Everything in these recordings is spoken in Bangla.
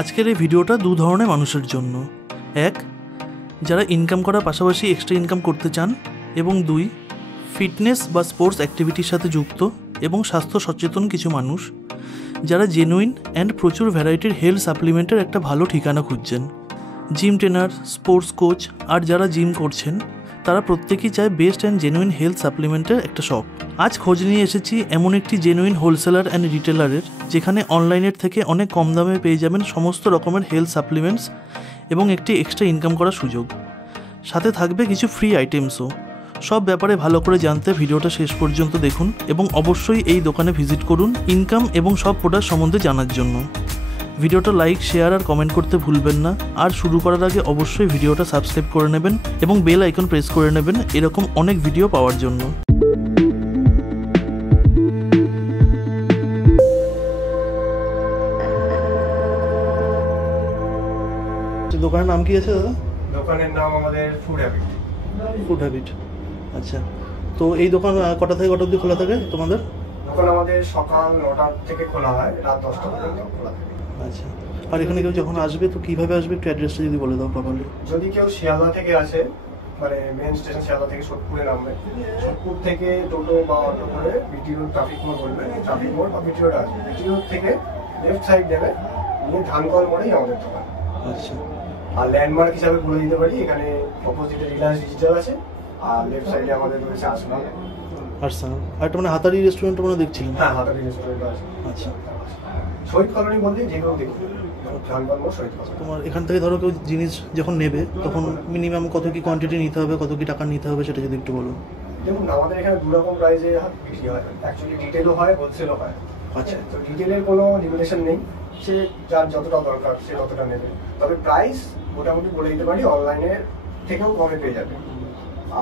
আজকের এই ভিডিওটা দু ধরনের মানুষের জন্য। এক, যারা ইনকাম করার পাশাপাশি এক্সট্রা ইনকাম করতে চান, এবং দুই, ফিটনেস বা স্পোর্টস অ্যাক্টিভিটির সাথে যুক্ত এবং স্বাস্থ্য সচেতন কিছু মানুষ যারা জেনুইন অ্যান্ড প্রচুর ভ্যারাইটির হেলথ সাপ্লিমেন্টের একটা ভালো ঠিকানা খুঁজছেন। জিম ট্রেনার, স্পোর্টস কোচ আর যারা জিম করছেন তারা প্রত্যেকেই চায় বেস্ট অ্যান্ড জেনুইন হেলথ সাপ্লিমেন্টের একটা শপ। আজ খোঁজ নিয়ে এসেছি এমন একটি জেনুইন হোলসেলার অ্যান্ড রিটেলারের, যেখানে অনলাইনের থেকে অনেক কম দামে পেয়ে যাবেন সমস্ত রকমের হেলথ সাপ্লিমেন্টস এবং একটি এক্সট্রা ইনকাম করার সুযোগ। সাথে থাকবে কিছু ফ্রি আইটেমসও। সব ব্যাপারে ভালো করে জানতে ভিডিওটা শেষ পর্যন্ত দেখুন এবং অবশ্যই এই দোকানে ভিজিট করুন ইনকাম এবং সব প্রোডাক্ট সম্বন্ধে জানার জন্য। ভিডিওটা লাইক, শেয়ার আর কমেন্ট করতে ভুলবেন না। আর শুরু করার আগে অবশ্যই ভিডিওটা সাবস্ক্রাইব করে নেবেন এবং বেল আইকন প্রেস করে নেবেন এরকম অনেক ভিডিও পাওয়ার জন্য। দোকানের নাম কি আছে দাদা? দোকানের নাম আমাদের ফুড হ্যাবিট। ফুড হ্যাবিট, আচ্ছা। তো এই দোকান কটা থেকে কটা অবধি খোলা থাকে তোমাদের? দোকান আমাদের সকাল 9টা থেকে খোলা হয়, রাত 10টা পর্যন্ত খোলা থাকে। আচ্ছা। আর এখানে কেউ যখন আসবে তো কিভাবে আসবে, একটু অ্যাড্রেসটা যদি বলে দাও প্রপারলি। যদি কেউ শিয়ালদা থেকে আসে, মানে মেন স্টেশন শিয়ালদা থেকে সোদপুরে নামবে, সোদপুর থেকে টোটো বা অটো করে বিটি রোড ট্রাফিক মোড় বলবে, ট্রাফিক মোড় বা বিটি রোড আসবে। বিটি রোড থেকে লেফট সাইড দেবে, নিয়ে ধানকল মোড়েই আমাদের দোকান। আচ্ছা। আর ল্যান্ডমার্ক হিসাবে বলে দিতে পারি, এখানে অপোজিটে রিলায়েন্স ডিজিটাল আছে, আর লেফট সাইডে আমাদের রয়েছে আর্সেনাল। আর্সেনাল আর একটা মানে হাতারি রেস্টুরেন্ট মানে দেখছিলাম। হ্যাঁ, হাতারি রেস্টুরেন্ট আছে। আচ্ছা। শহীদ কলোনি বলতে যে কেউ দেখুন, ধানকল মোড় শহীদ কলোনি। তোমার এখান থেকে ধরো কেউ জিনিস যখন নেবে তখন মিনিমাম কত কি কোয়ান্টিটি নিতে হবে, কত কি টাকা নিতে হবে, সেটা যদি একটু বলো। দেখুন, আমাদের এখানে দু রকম প্রাইসে বিক্রি হয়, অ্যাকচুয়ালি রিটেলও হয়, হোলসেলও হয়। আচ্ছা। তো রিটেলের কোনো লিমিটেশন নেই, সে যার যতটা দরকার সে ততটা নেবে। তবে প্রাইস মোটামুটি বলে দিতে পারি অনলাইনের থেকেও কমে পেয়ে যাবে।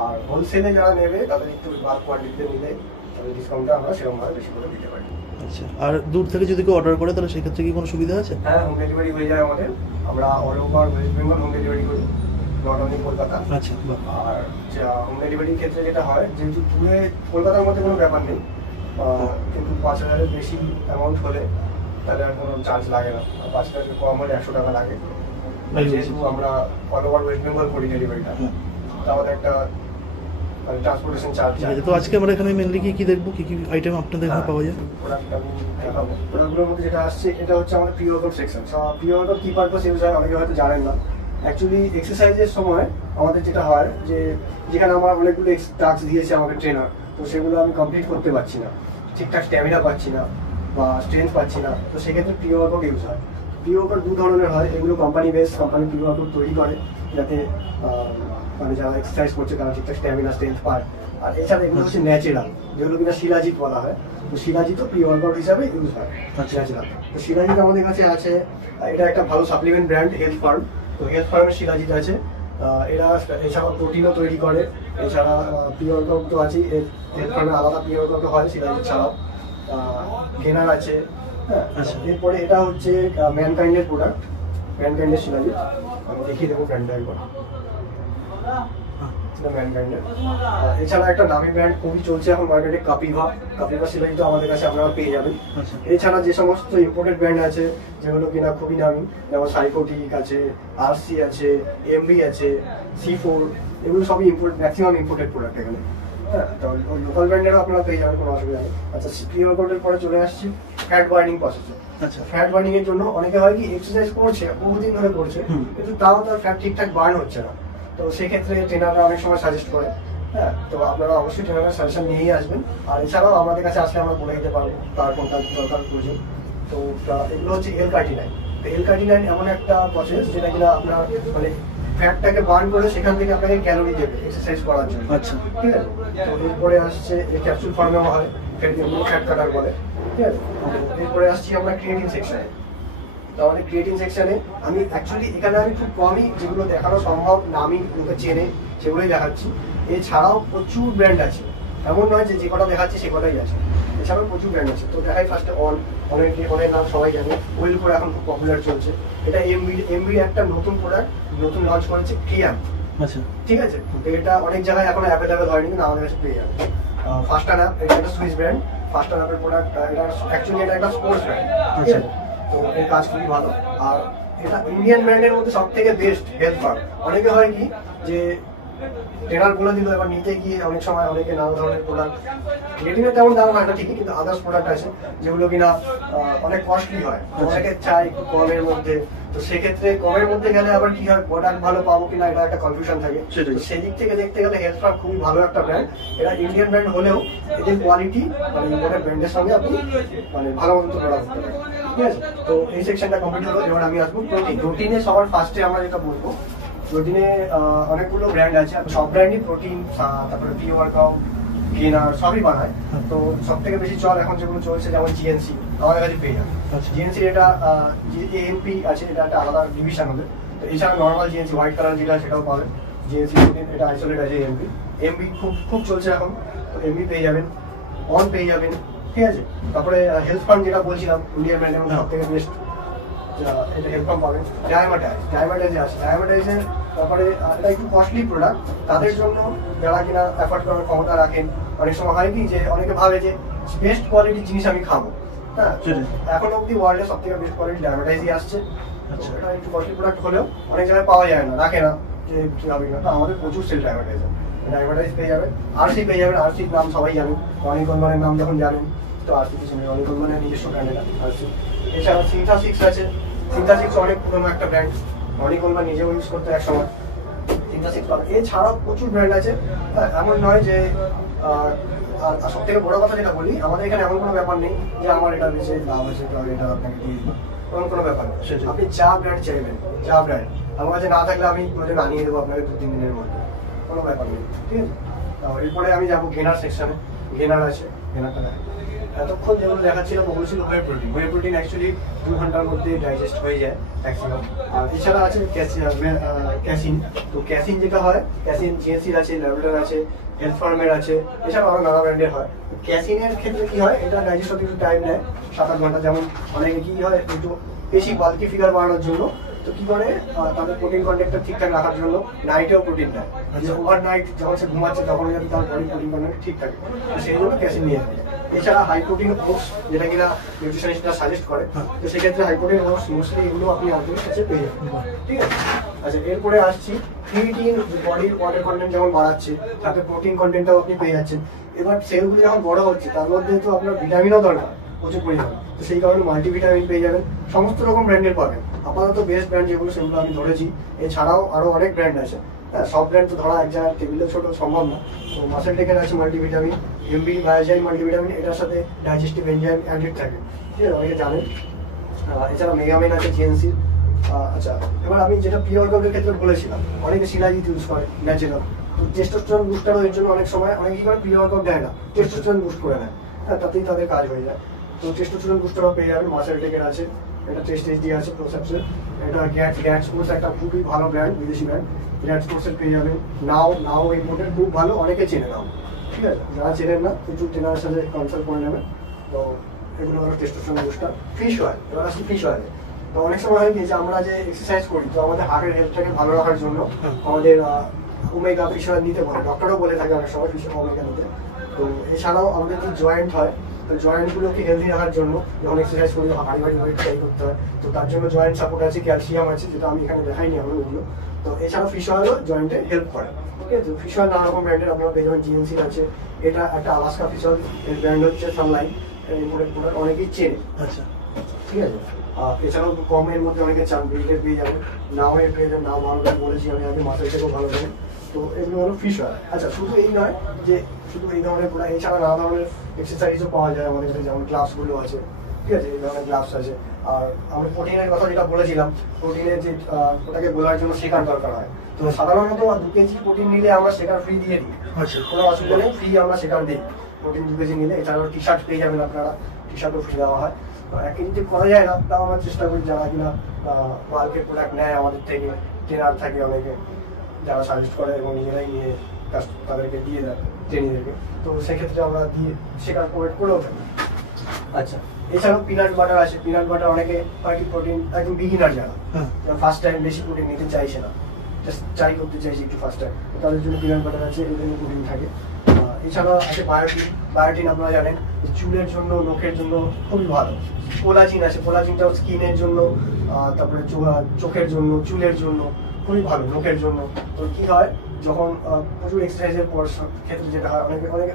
আর হোলসেলে যারা নেবে তাদের একটু বাল্ক কোয়ান্টিটিতে নিলে তাদের ডিসকাউন্টটা আমরা সেরকমভাবে বেশি করে দিতে পারি। আচ্ছা। আর দূর থেকে যদি কেউ অর্ডার করে তাহলে সেক্ষেত্রে কি কোনো সুবিধা আছে? হ্যাঁ, হোম ডেলিভারি হয়ে যায় আমাদের। আমরা all over West Bengal home delivery করি, নট অনলি কলকাতা। আচ্ছা। আর হোম ডেলিভারির ক্ষেত্রে যেটা হয়, যেহেতু দূরে কলকাতার মধ্যে কোনো ব্যাপার নেই, কিন্তু 5,000-এর বেশি অ্যামাউন্ট হলে তাহলে আর কোনো চার্জ লাগে না। 5,000-এর কম হলে 100 টাকা লাগে। যেহেতু আমরা অল ওভার ওয়েস্ট বেঙ্গল করি ডেলিভারিটা, আমাদের একটা ট্রান্সপোর্টেশন চার্জ আছে। তো আজকে আমরা এখানে মেনলি কি দেখবো, কি কি আইটেম আপনাদের এখানে পাওয়া যায়? প্রোডাক্টগুলোর মধ্যে যেটা আসছে এটা হচ্ছে আমাদের pre workout section. Pre workout কি পারপাস ইউজ হয় অনেকে হয়তো জানেন না। অ্যাকচুয়ালি এক্সারসাইজের সময় আমাদের যেটা হয় যে যেখানে আমার অনেকগুলো টাস্ক দিয়েছে আমাকে ট্রেনার, তো সেগুলো আমি কমপ্লিট করতে পারছি না, ঠিকঠাক স্ট্যামিনা পাচ্ছি না বা স্ট্রেংথ পাচ্ছি না, তো সেক্ষেত্রে প্রি ওয়ার্কআউট ইউজ হয়। প্রি ওয়ার্কআউট দু ধরনের হয়, এগুলো company base, company pre workout তৈরি করে যাতে মানে যারা এক্সারসাইজ করছে তারা ঠিকঠাক স্ট্যামিনা স্ট্রেংথ পায়। আর এছাড়া এগুলো হচ্ছে ন্যাচারাল, যেগুলো কিনা শিলাজিৎ বলা হয়। তো শিলাজিৎও প্রি ওয়ার্কআউট হিসাবে ইউজ হয় ন্যাচারাল। তো শিলাজিৎ আমাদের কাছে আছে, এটা একটা ভালো সাপ্লিমেন্ট ব্র্যান্ড হেলথ ফার্ম। তো হেলথ ফার্মের শিলাজিৎ আছে। এরা এছাড়া প্রোটিনও তৈরি করে, এছাড়া প্রি ওয়ার্কআউট তো আছেই, হেলথ ফার্মের আলাদা প্রি ওয়ার্কআউট হয় শিলাজিৎ ছাড়াও। গেনার আছে। হ্যাঁ, এরপরে এটা হচ্ছে ম্যানকাইন্ডের প্রোডাক্ট, ম্যানকাইন্ডের শিলাজিৎ। আমি দেখিয়ে দেবো ব্র্যান্ডটা একবার। এছাড়া একটা দামি ব্র্যান্ড খুবই চলছে এখন মার্কেটে, কাপিভা শিলাজিৎ তো আমাদের কাছে আপনারা পেয়ে যাবেন। এছাড়া যে সমস্ত ইম্পোর্টেড ব্র্যান্ড আছে যেগুলো কিনা খুবই দামি, যেমন সাইকোটিক আছে, আরসি আছে, এমবি আছে, C4, এগুলো সবই ম্যাক্সিমাম ইম্পোর্টেড প্রোডাক্ট এখানে। হ্যাঁ, তো লোকাল ব্র্যান্ডেরও আপনারা পেয়ে যাবেন, কোনো অসুবিধা নেই। আচ্ছা, প্রি ওয়ার্কআউটের পরে চলে আসছি ফ্যাট বার্নিং প্রসেসে। আচ্ছা, ফ্যাট বার্নিং এর জন্য অনেকে হয় কি এক্সারসাইজ করছে, বহুদিন ধরে করছে, কিন্তু তাও তার ফ্যাট ঠিকঠাক বার্ন হচ্ছে না। তো সেক্ষেত্রে ট্রেনাররা অনেক সময় সাজেস্ট করে। হ্যাঁ, তো আপনারা অবশ্যই ট্রেনারের সাজেশন নিয়েই আসবেন। আর এছাড়াও আমাদের কাছে আসলে আমরা বলে দিতে পারবো তার কোনটা দরকার প্রয়োজন। তো এগুলো হচ্ছে L-Carnitine। তো L-Carnitine এমন একটা প্রসেস যেটা কিনা আপনার মানে ফ্যাটটাকে বার্ন করে সেখান থেকে আপনাকে ক্যালোরি দেবে এক্সারসাইজ করার জন্য। আচ্ছা, ঠিক আছে। তো এরপরে আসছে ক্যাপসুল ফর্মেও হয়, ফ্যাট কাটার বলে। ঠিক আছে। এরপরে আসছি আমরা ক্রিয়েটিন সেকশনে। তো আমাদের ক্রিয়েটিন সেকশনে আমি অ্যাকচুয়ালি এখানে আমি খুব কমই যেগুলো দেখানো সম্ভব নামি লোকে চেনে সেগুলোই দেখাচ্ছি। এছাড়াও প্রচুর ব্র্যান্ড আছে, এমন নয় যে কটা দেখাচ্ছি সে কটাই আছে, এছাড়াও প্রচুর ব্র্যান্ড আছে। তো দেখাই ফার্স্টে অনেক নাম সবাই জানে, ওয়েল করে এখন খুব পপুলার চলছে। এটা এমবি একটা নতুন প্রোডাক্ট, নতুন লঞ্চ করেছে ক্রিয়াম। আচ্ছা, ঠিক আছে। তো এটা অনেক জায়গায় এখন অ্যাভেলেবেল হয়নি, কিন্তু আমাদের কাছে পেয়ে যাবে। ফাস্টার অ্যাপ, এটা একটা সুইস ব্র্যান্ড। ফাস্টার অ্যাপের প্রোডাক্ট, এটা অ্যাকচুয়ালি এটা একটা স্পোর্টস ব্র্যান্ড। ঠিক আছে। তো এর কাজ খুবই ভালো। আর এটা ইন্ডিয়ান ব্র্যান্ডের মধ্যে সব থেকে বেস্ট হেলথ ফার্ম। অনেকে হয় কি যে ট্রেনার বলে দিল, এবার নিতে গিয়ে অনেক সময় অনেকে নানা ধরনের প্রোডাক্ট, ক্রিয়েটিনের তেমন দাম হয় না ঠিকই, কিন্তু আদার্স প্রোডাক্ট আছে যেগুলো কিনা অনেক কস্টলি হয়, অনেকে চাই একটু কমের মধ্যে। তো সেক্ষেত্রে কমের মধ্যে গেলে আবার কি হয়, প্রোডাক্ট ভালো পাবো কিনা এটা একটা কনফিউশন থাকে। সেই দিক থেকে দেখতে গেলে হেলথ ফার্ম খুবই ভালো একটা ব্র্যান্ড। এটা ইন্ডিয়ান ব্র্যান্ড হলেও এদের কোয়ালিটি মানে ইন্ডিয়ান ব্র্যান্ডের সঙ্গে আপনি মানে ভালো মতো তুলনা করতে পারেন। ঠিক আছে, তো এই সেকশনটা কমপ্লিট হলো। এবার আমি আসবো প্রোটিন। প্রোটিনে সবার ফার্স্টে আমরা যেটা বলবো, প্রোটিনে অনেকগুলো ব্র্যান্ড আছে, সব ব্র্যান্ডই প্রোটিন, তারপরে প্রি ওয়ার্কআউট, গেনার সবই বানায়। তো সব থেকে বেশি চল এখন যেগুলো চলছে যেমন জিএনসি আমাদের কাছে পেয়ে যাবে। জিএনসি এটা এএনপি আছে, এটা একটা আলাদা ডিভিশন হবে। তো এছাড়া নর্মাল জিএনসি হোয়াইট কালার যেটা সেটাও পাবেন। জিএনসি প্রোটিন এটা আইসোলেট আছে। এমবি এমবি খুব চলছে এখন, তো এমবি পেয়ে যাবেন, অন পেয়ে যাবেন। ঠিক আছে, তারপরে হেলথ ফার্ম যেটা বলছিলাম ইন্ডিয়ান ব্র্যান্ডের মধ্যে সব থেকে বেস্ট এটা হেলথ ফার্ম পাবেন। ডায়ামাটাইজ আছে, ডায়ামাটাইজের তারপরে এটা একটু কস্টলি প্রোডাক্ট তাদের জন্য যারা কিনা অ্যাফোর্ড করার ক্ষমতা রাখেন। অনেক সময় হয় কি যে অনেকে ভাবে যে বেস্ট কোয়ালিটির জিনিস আমি খাবো, হ্যাঁ এখন অব্দি ওয়ার্ল্ডে সব থেকে বেস্ট কোয়ালিটি ডায়ামাটাইজই আসছে। এটা একটু কস্টলি প্রোডাক্ট হলেও অনেক জায়গায় পাওয়া যায় না, রাখে না যে কি হবে না। তো আমাদের প্রচুর সেল ডায়ামাটাইজ পেয়ে যাবেন। আরসি পেয়ে যাবেন, আরসির নাম সবাই জানেন, রনি কলমানের নাম যখন জানেন তো আরসি পিছনে রনি কলমানের নিজস্ব ব্র্যান্ড এটা আরসি। এছাড়া সিনথা6 আছে, সিনথা6 অনেক পুরোনো একটা ব্র্যান্ড, রনি কলমান নিজেও ইউজ করতে এক সময়। সিনথা6 পাবেন। এছাড়াও প্রচুর ব্র্যান্ড আছে, এমন নয় যে আর সব থেকে বড় কথা যেটা বলি, আমাদের এখানে এমন কোনো ব্যাপার নেই যে আমার এটা বেশি লাভ আছে তাহলে এটা আপনাকে দিয়ে দিই, এমন কোনো ব্যাপার নেই। আপনি যা ব্র্যান্ড চাইবেন, যা ব্র্যান্ড আমার কাছে না থাকলে আমি আনিয়ে দেবো আপনাকে 2-3 দিনের মধ্যে, কোনো ব্যাপার নেই। ঠিক আছে, এরপরে আমি যাবো গেনার সেকশনে। গেনার আছে, গেনারটা দেখেন। এতক্ষণ যেগুলো দেখাচ্ছিলাম ওগুলো ছিল হোয়ে প্রোটিন। হোয়ে প্রোটিন অ্যাকচুয়ালি 2 ঘন্টার মধ্যে ডাইজেস্ট হয়ে যায় ম্যাক্সিমাম। আর এছাড়া আছে ক্যাসিন। তো ক্যাসিন যেটা হয়, ক্যাসিন জিএনসির আছে, ল্যাভেন্ডার আছে, হেলথ ফার্মের আছে, এছাড়া আরো নানা ব্র্যান্ডের হয়। ক্যাসিনের ক্ষেত্রে কি হয়, এটা ডাইজেস্ট হতে একটু টাইম নেয়, 7-8 ঘন্টা। যেমন অনেকে কি হয় একটু বেশি বাল্কি ফিগার বাড়ানোর জন্য তো কি করে তাদের প্রোটিন কন্টেন্টটা ঠিকঠাক রাখার জন্য নাইটেও প্রোটিন নেয়। ওভার নাইট যখন সে ঘুমাচ্ছে তখন যাতে তার বডি প্রোটিন কন্টেন্ট ঠিক থাকে, সেই জন্য ক্যাসিন নিয়ে যায়। এছাড়া হাই প্রোটিন ওটস যেটা কিনা নিউট্রিশনিস্টরা সাজেস্ট করে, তো সেক্ষেত্রে হাই প্রোটিন ওটস মোস্টলি এগুলো আপনি আপনাদের কাছে পেয়ে যাবেন। ঠিক আছে, আচ্ছা এরপরে আসছি ক্রিয়েটিন। বডির ওয়াটার কন্টেন্ট যেমন বাড়াচ্ছে, তাতে প্রোটিন কন্টেন্টটাও আপনি পেয়ে যাচ্ছেন। এবার সেলগুলো যখন বড় হচ্ছে তার মধ্যে তো আপনার ভিটামিনও দরকার প্রচুর পরিমাণে, তো সেই কারণে মাল্টিভিটামিন পেয়ে যাবেন। সমস্ত রকম ব্র্যান্ডের পাবেন। আপাতত বেস্ট ব্র্যান্ড যেগুলো সেগুলো আমি ধরেছি, এছাড়াও আরো অনেক ব্র্যান্ড আছে। হ্যাঁ, সব ব্র্যান্ড তো ধরা এক জায়গায় টেবিলে ছোট সম্ভব না। তো মাসেল টেকের আছে মাল্টিভিটামিন, এমবি বায়োজাইম মাল্টিভিটামিন, এটার সাথে ডাইজেস্টিভ এনজাইম অ্যাডেড থাকে, ঠিক আছে, অনেকে জানেন। এছাড়া মেগামেন আছে জিএনসি। আচ্ছা, এবার আমি যেটা প্রি ওয়ার্কআউটের ক্ষেত্রে বলেছিলাম, অনেকে শিলাজিৎ ইউজ করে ন্যাচারাল। তো টেস্টোস্টেরন বুস্টারও এর জন্য অনেক সময় অনেকে কি করে প্রি ওয়ার্কআউট দেয় না, টেস্টোস্টেরন বুস্ট করে নেয়, হ্যাঁ তাতেই তাদের কাজ হয়ে যায়। তো টেস্টোস্টেরন বুস্টারও পেয়ে যাবেন। মাসেল টেকের আছে, এটা টেস্ট এইচডি আছে প্রোসেপসের। এটা গ্যাট স্পোর্টস একটা খুবই ভালো ব্র্যান্ড, বিদেশি ব্র্যান্ড। গ্যাট স্পোর্টসের পেয়ে যাবেন। নাও এই মোডের খুব ভালো, অনেকে চেনে নাও, ঠিক আছে। যারা চেনেন না প্রচুর ট্রেনারের সাথে কনসাল্ট করে নেবেন। তো এগুলো হলো টেস্টোস্টেরন বুস্টার। ফিশ অয়েল, এবার আসছি ফিশ অয়েল। তো অনেক সময় হয় কি যে আমরা যে এক্সারসাইজ করি, তো আমাদের হার্টের হেলথটাকে ভালো রাখার জন্য আমাদের ওমেগা ফিশ অয়েল নিতে বলে, ডক্টরও বলে থাকে অনেক সময় ফিশ ওমেগা নিতে। তো এছাড়াও আমাদের যে জয়েন্ট হয়, তো জয়েন্টগুলোকে হেলদি রাখার জন্য যখন এক্সারসাইজ করি হাড়ি ওয়েট ট্রাই করতে হয়, তো তার জন্য জয়েন্ট সাপোর্ট আছে, ক্যালসিয়াম আছে, যেটা আমি এখানে দেখাইনি আমি ওগুলো। তো এছাড়াও ফিশ অয়েলও জয়েন্টে হেল্প করে। ঠিক আছে, ফিশ অয়েল নানা রকম ব্র্যান্ডের আপনারা পেয়ে যাবেন। জিএনসি আছে, এটা একটা আলাস্কা ফিশ অয়েল, এর ব্র্যান্ড হচ্ছে সানলাইন, ইম্পোর্টেড প্রোডাক্ট, অনেকেই চেনে। আচ্ছা, ঠিক আছে। এছাড়াও কমের মধ্যে অনেকে চান, বিল্ডের পেয়ে যাবেন, নাও এর পেয়ে যাবেন। নাও ভালো বলেছি আমি আগে, মাসেল থেকেও ভালো দেবেন। তো এগুলো হলো ফিশ অয়েল। আচ্ছা, শুধু এই নয় যে শুধু এই ধরনের প্রোডাক্ট, এছাড়া নানা ধরনের এক্সারসাইজও পাওয়া যায় আমাদের কাছে, যেমন গ্লাভসগুলো আছে, ঠিক আছে, এই ধরনের গ্লাভস আছে। আর আমরা প্রোটিনের কথা যেটা বলেছিলাম, প্রোটিনের যে ওটাকে গোলার জন্য শেকার দরকার হয়। তো সাধারণত 2 কেজি প্রোটিন নিলে আমরা শেকার ফ্রি দিয়ে দিই, কোনো অসুবিধা নেই, ফ্রি আমরা শেকার দিই প্রোটিন 2 কেজি নিলে। এছাড়াও টি শার্ট পেয়ে যাবেন আপনারা, টি শার্টও ফ্রি দেওয়া হয়। 1 কেজিতে করা যায় না, তাও আমরা চেষ্টা করি যারা কিনা বাল্কের প্রোডাক্ট নেয় আমাদের থেকে, ট্রেনার থাকে অনেকে যারা সাজেস্ট করে এবং নিজেরাই নিয়ে তাদেরকে দিয়ে দেয় ট্রেনিংদেরকে, তো সেক্ষেত্রে আমরা দিয়ে শেখার প্রোভাইড করেও থাকি। আচ্ছা, এছাড়াও পিনাট বাটার আছে। পিনাট বাটার অনেকে পার্টি প্রোটিন, একদম বিগিনার যারা ফার্স্ট টাইম বেশি প্রোটিন নিতে চাইছে না, জাস্ট ট্রাই করতে চাইছে একটু ফার্স্ট টাইম, তাদের জন্য পিনাট বাটার আছে, এর জন্য প্রোটিন থাকে। এছাড়া আছে বায়োটিন। বায়োটিন আপনারা জানেন চুলের জন্য, নখের জন্য খুবই ভালো। কোলাজিন আছে, কোলাজিনটাও স্কিনের জন্য, তারপরে চোখের জন্য, চুলের জন্য খুবই ভালো, নখের জন্য। তো কি হয়, যখন প্রচুর এক্সারসাইজের পর ক্ষেত্রে যেটা হয়, অনেকে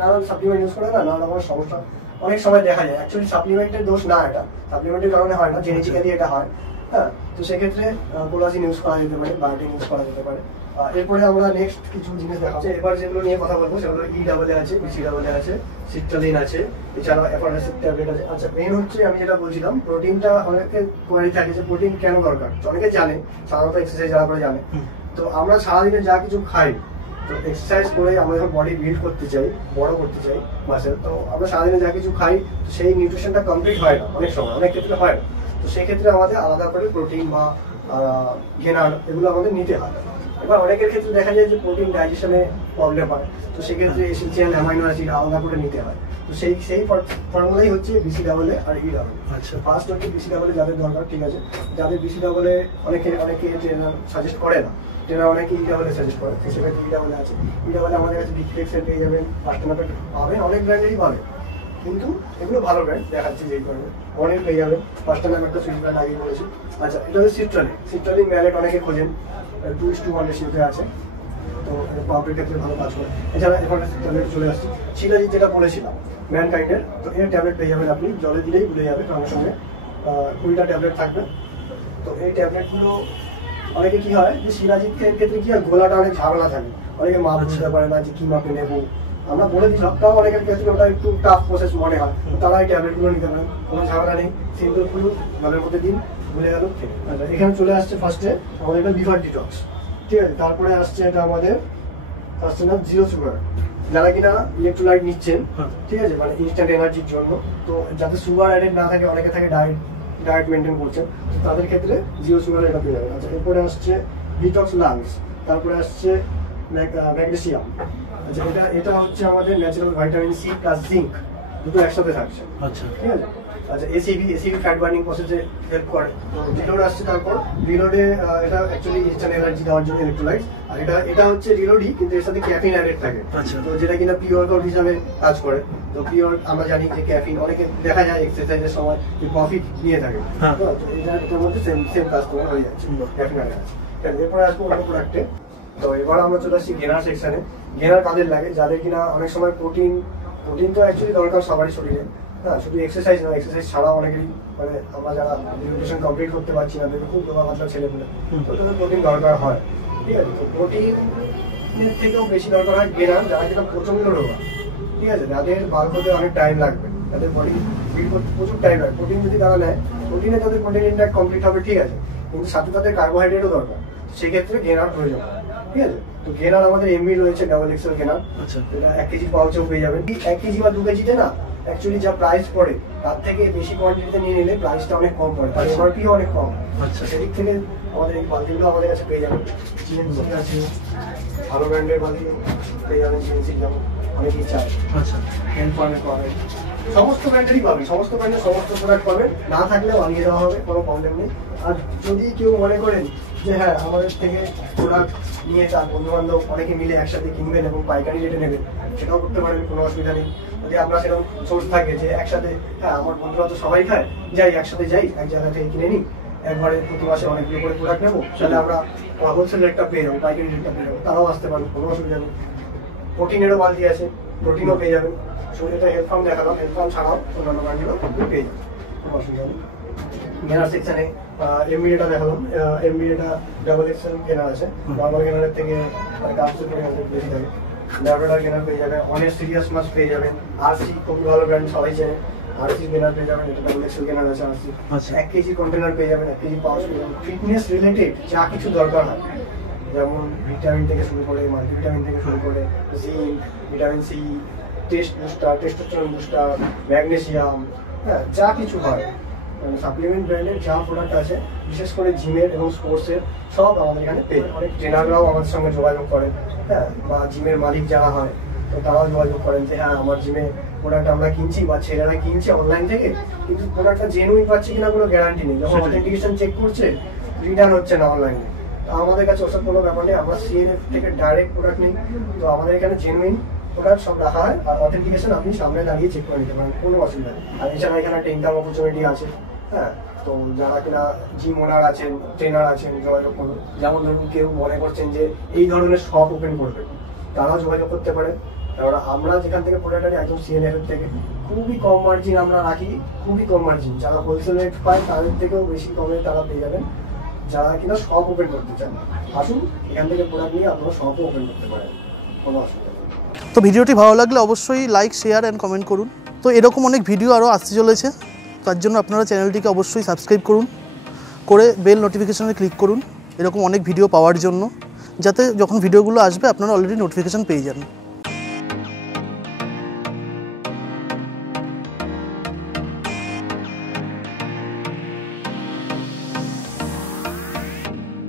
নানান সাপ্লিমেন্ট ইউজ করে না, নানা রকমের সমস্যা অনেক সময় দেখা যায়। অ্যাকচুয়ালি সাপ্লিমেন্টের দোষ না, এটা সাপ্লিমেন্টের কারণে হয় না, জেনেটিক্যালি এটা হয়। হ্যাঁ, তো সেক্ষেত্রে কোলাজিন ইউজ করা যেতে পারে, বায়োটিন ইউজ করা যেতে পারে। এরপরে আমরা নেক্সট কিছু জিনিস দেখাবো। এবার যেগুলো নিয়ে কথা বলবো সেগুলো EAA আছে, BCAA আছে, সিট্রালিন আছে, এছাড়াও এফারডাসিক ট্যাবলেট আছে। আচ্ছা, মেন হচ্ছে আমি যেটা বলছিলাম, প্রোটিনটা অনেকে কোয়ারি থাকে যে প্রোটিন কেন দরকার, অনেকে জানে, সাধারণত এক্সারসাইজ যারা করে জানে। তো আমরা সারাদিনে যা কিছু খাই, তো এক্সারসাইজ করে আমরা যখন বডি বিল্ড করতে চাই, বড় করতে চাই মাসেল, তো আমরা সারাদিনে যা কিছু খাই সেই নিউট্রিশনটা কমপ্লিট হয় না, অনেক সময়, অনেক ক্ষেত্রে হয় না। তো সেক্ষেত্রে আমাদের আলাদা করে প্রোটিন বা গেনার এগুলো আমাদের নিতে হয়। এবার অনেকের ক্ষেত্রে দেখা যায় যে প্রোটিন ডাইজেশনে প্রবলেম হয়, তো সেক্ষেত্রে এসেনশিয়াল অ্যামাইনো অ্যাসিড আলাদা করে নিতে হয়। তো সেই ফর্মুলাই হচ্ছে BCAA আর EAA। আচ্ছা, ফার্স্ট হচ্ছে BCAA যাদের দরকার, ঠিক আছে, যাদের BCAA অনেকে ট্রেনার সাজেস্ট করে না, ট্রেনার অনেকে EAA সাজেস্ট করে, তো সেক্ষেত্রে EAA আছে। EAA আমাদের কাছে বিক্রিক্সেল পেয়ে যাবেন, পাস্টনাপেট পাবেন, অনেক ব্র্যান্ডেরই পাবেন, কিন্তু এগুলো ভালো ব্র্যান্ড দেখাচ্ছি যেই কারণে অনেক পেয়ে যাবেন। পাস্টনাপেটটা সুইচ ব্র্যান্ড আগেই বলেছি। আচ্ছা, এটা হচ্ছে সিট্রালিন। সিট্রালিন ম্যালেট অনেকে খোঁজেন, 2:1 রেশিওতে আছে, তো পাম্পের ক্ষেত্রে ভালো কাজ করে। এছাড়া এখন ট্যাবলেট চলে আসছে শিলাজিৎ, যেটা বলেছিলাম ম্যানকাইন্ডের, তো এর ট্যাবলেট পেয়ে যাবেন আপনি, জলে দিলেই ভুলে যাবে, সঙ্গে সঙ্গে 20টা ট্যাবলেট থাকবে। তো এই ট্যাবলেটগুলো অনেকে কি হয় যে শিলাজিতের ক্ষেত্রে কি হয়, গোলাটা অনেক ঝামেলা থাকে, অনেকে মাপ বুঝতে পারে না যে কি মাপে নেবো। আমরা বলে দিলাম, তাও অনেকের ক্ষেত্রে ওটা একটু টাফ প্রসেস মনে হয়, তারা এই ট্যাবলেটগুলো নিতে পারেন, কোনো ঝামেলা নেই, সিম্পল ফুল জলের মধ্যে দিন, ভুলে গেল। আচ্ছা, এখানে চলে আসছে ফার্স্টে আমাদের এটা লিভার ডিটক্স, ঠিক আছে। তারপরে আসছে এটা আমাদের আসছে না জিরো সুগার, যারা কিনা ইলেকট্রোলাইট নিচ্ছেন, ঠিক আছে, মানে ইনস্ট্যান্ট এনার্জির জন্য, তো যাতে সুগার অ্যাডেড না থাকে, অনেকে থাকে ডায়েট মেনটেন করছেন, তো তাদের ক্ষেত্রে জিরো সুগার এটা পেয়ে যাবেন। আচ্ছা, এরপরে আসছে ডিটক্স লাংস, তারপরে আসছে ম্যাগনেসিয়াম। আচ্ছা, এটা হচ্ছে আমাদের natural vitamin C plus zinc, দুটো একসাথে থাকছে। আচ্ছা, ঠিক আছে। আচ্ছা, এসিবি ফ্যাট বার্নিং প্রসেসে হেল্প করে। তো রিলোড আসছে, তারপর রিলোডে এটা অ্যাকচুয়ালি ইনস্ট্যান্ট এনার্জি দেওয়ার জন্য ইলেকট্রোলাইটস, আর এটা হচ্ছে রিলোডই, কিন্তু এর সাথে ক্যাফিন অ্যাডেড থাকে। আচ্ছা, তো যেটা কিনা প্রি-ওয়ার্কআউট হিসাবে কাজ করে। তো আমরা জানি যে ক্যাফিন, অনেকে দেখা যায় এক্সারসাইজের সময় কফি নিয়ে থাকে, তো এটার মধ্যে সেম কাজ তোমার হয়ে যাচ্ছে, ক্যাফিন অ্যাডেড আছে। এরপরে আসবো অন্য প্রোডাক্টে। তো এবার আমরা চলে আসছি গেনার সেকশনে। গেনার কাদের লাগে, যাদের কিনা অনেক সময় প্রোটিন তো অ্যাকচুয়ালি দরকার সবারই শরীরে, হ্যাঁ, শুধু এক্সারসাইজ নয়, এক্সারসাইজ ছাড়া অনেকেরই, মানে আমরা যারা নিউট্রিশন কমপ্লিট করতে পারছি না, খুব দোকা পাতলা ছেলেগুলো, তো তাদের প্রোটিন দরকার হয়, ঠিক আছে। তো প্রোটিনের থেকেও বেশি দরকার হয় গেনার, যারা কিনা প্রচন্ড রোগা, ঠিক আছে, যাদের বাল্ক হতে অনেক টাইম লাগবে, তাদের বডি বিল্ড করতে প্রচুর টাইম লাগবে। প্রোটিন যদি তারা নেয়, প্রোটিনে তাদের প্রোটিন ইনটেক কমপ্লিট হবে, ঠিক আছে, কিন্তু সাথে তাদের কার্বোহাইড্রেটও দরকার, সেক্ষেত্রে গেনার প্রয়োজন, ঠিক আছে। তো গেনার আমাদের এমবি রয়েছে, ডাবল এক্সেল গেনার। আচ্ছা, এটা 1 কেজি পাউচেও পেয়ে যাবেন। 1 কেজি বা 2 কেজিতে না, অ্যাকচুয়ালি যা প্রাইস পড়ে তার থেকে বেশি কোয়ান্টিটিতে নিয়ে নিলে প্রাইসটা অনেক কম পড়ে, তার এমআরপিও অনেক কম। আচ্ছা, সেদিক থেকে আমাদের এই বালতিগুলো আমাদের কাছে পেয়ে যাবেন। জিএনসি আছে, ভালো ব্র্যান্ডের বালতি পেয়ে যাবেন, জিএনসি যেমন অনেকেই চায়। আচ্ছা, হেল্প ফার্মের পাবেন, সমস্ত ব্র্যান্ডেরই পাবেন, সমস্ত ব্র্যান্ডের সমস্ত প্রোডাক্ট পাবেন, না থাকলেও বানিয়ে দেওয়া হবে, কোনো প্রবলেম নেই। আর যদি কেউ মনে করেন যে হ্যাঁ, আমাদের থেকে প্রোডাক্ট নিয়ে তার বন্ধু বান্ধব অনেকে মিলে একসাথে কিনবেন এবং পাইকারি রেটে নেবেন, সেটাও করতে পারেন, কোনো অসুবিধা নেই। যদি আপনার সেরকম সোর্স থাকে যে একসাথে, হ্যাঁ, আমার বন্ধুরা তো সবাই খায়, একসাথে যাই, এক জায়গা থেকে কিনে নিই, একবারে প্রতি মাসে অনেকগুলো করে প্রোডাক্ট নেবো, তাহলে আমরা হোলসেল রেটটা পেয়ে যাবো, পাইকারি রেটটা পেয়ে যাবো, তারাও আসতে পারেন, কোনো অসুবিধা নেই। প্রোটিনেরও বালতি আছে, প্রোটিনও পেয়ে যাবেন। শুধু এটা হেলথ ফার্ম দেখালাম, হেলথ ফার্ম ছাড়াও অন্যান্য ব্র্যান্ডগুলো পেয়ে যাবেন, কোনো অসুবিধা নেই। গেনার সেকশনে এমবিএটা দেখালাম, এমবিএটা ডাবল এক্সেল গেনার আছে, নর্মাল গেনারের থেকে কাজের পরিমাণ বেশি থাকে। ল্যাবরেটর গেনার পেয়ে যাবেন, অনেক সিরিয়াস মাছ পেয়ে যাবেন, আরসি খুবই ভালো ব্র্যান্ড, সবাই চেনে, আরসি গেনার পেয়ে যাবেন, এটা ডাবল এক্সেল গেনার আছে আরসি। 1 কেজি কন্টেনার পেয়ে যাবেন, 1 কেজি পাউচ পেয়ে যাবেন। ফিটনেস রিলেটেড যা কিছু দরকার হয়, যেমন ভিটামিন থেকে শুরু করে, মাল্টিভিটামিন থেকে শুরু করে, zinc, vitamin C, testosterone booster, magnesium, হ্যাঁ, যা কিছু হয়, সাপ্লিমেন্ট ব্র্যান্ডের যা প্রোডাক্ট আছে, বিশেষ করে জিমের এবং স্পোর্টসের, সব আমাদের এখানে পেয়ে যাবেন। অনেক ট্রেনাররাও আমাদের সঙ্গে যোগাযোগ করেন, হ্যাঁ, বা জিমের মালিক যারা হয়, তো তারাও যোগাযোগ করেন যে হ্যাঁ, আমার জিমে প্রোডাক্ট আমরা কিনছি বা ছেলেরা কিনছে অনলাইন থেকে, কিন্তু প্রোডাক্টটা জেনুইন পাচ্ছি কিনা কোনো গ্যারান্টি নেই, যখন অথেন্টিকেশন চেক করছে রিটার্ন হচ্ছে না অনলাইনে। আমাদের কাছে ওসব কোনো ব্যাপার নেই, আমরা সিএনএফ থেকে ডাইরেক্ট প্রোডাক্ট নিই, তো আমাদের এখানে জেনুইন প্রোডাক্ট সব রাখা হয়, আর অথেন্টিকেশন আপনি সামনে দাঁড়িয়ে চেক করে নিতে পারেন, কোনো অসুবিধা নেই। আর এছাড়া এখানে একটা ইনকাম অপরচুনিটি আছে। হ্যাঁ, তো যারা কিনা জিম ওনার আছেন, ট্রেনার আছেন, যোগাযোগ করুন। যেমন ধরুন কেউ মনে করছেন যে এই ধরনের শপ ওপেন করবে, তারাও যোগাযোগ করতে পারেন। কারণ আমরা যেখান থেকে প্রোডাক্ট আনি একদম সিএনএফ থেকে খুবই কম মার্জিন আমরা রাখি, খুবই কম মার্জিন। যারা হোলসেল রেট পায় তাদের থেকেও বেশি কমে তারা পেয়ে যাবেন, যারা কিনা শপ ওপেন করতে চান। আসুন এখান থেকে প্রোডাক্ট নিয়ে আপনারা শপও ওপেন করতে পারেন, কোনো অসুবিধা নেই। তো ভিডিওটি ভালো লাগলে অবশ্যই লাইক, শেয়ার অ্যান্ড কমেন্ট করুন। তো এরকম অনেক ভিডিও আরও আসতে চলেছে, তার জন্য আপনারা চ্যানেলটিকে অবশ্যই সাবস্ক্রাইব করুন, করে বেল নোটিফিকেশনে ক্লিক করুন এরকম অনেক ভিডিও পাওয়ার জন্য, যাতে যখন ভিডিওগুলো আসবে আপনারা অলরেডি নোটিফিকেশান পেয়ে যান।